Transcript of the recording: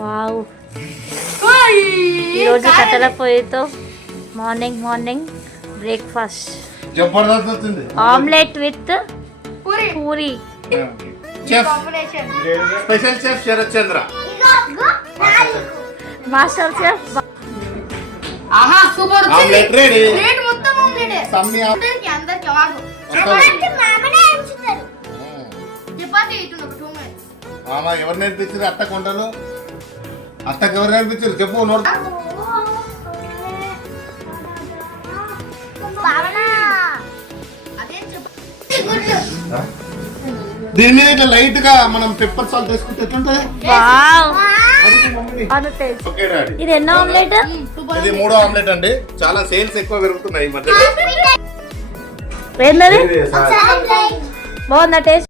Wow, ఈరోజు కట్టెల పొయ్యితో morning breakfast. Jabardasth వచ్చింది. Omelette with puri. Special chef Sharath Chandra, master chef. ఆహా సూపర్ ఆమ్లెట్ రెడీ. ప్లేట్ మొత్తం ఆమ్లెట్. సమ్మి అందరికి వాగు. చపాతీ ఇటు ఒక 2 minutes. మామ ఎవరు నేర్పించారు అత్త కొంటలు? అత్తకి ఎవరు నేర్పించారు చెప్పు. నోడు దీని మీద ఇట్లా లైట్ గా మనం పెప్పర్ సాల్ట్ వేసుకుంటే ఎట్లుంటది? Wow, okay daddy. ఇది ఎన్నో ఆమ్లెట్? ఇది 3వ ఆమ్లెట్ అండి. చాలా సేల్స్ ఎక్కువ పెరుగుతున్నాయి ఈ మధ్య. ఏంటది? బాగుందా టేస్ట్?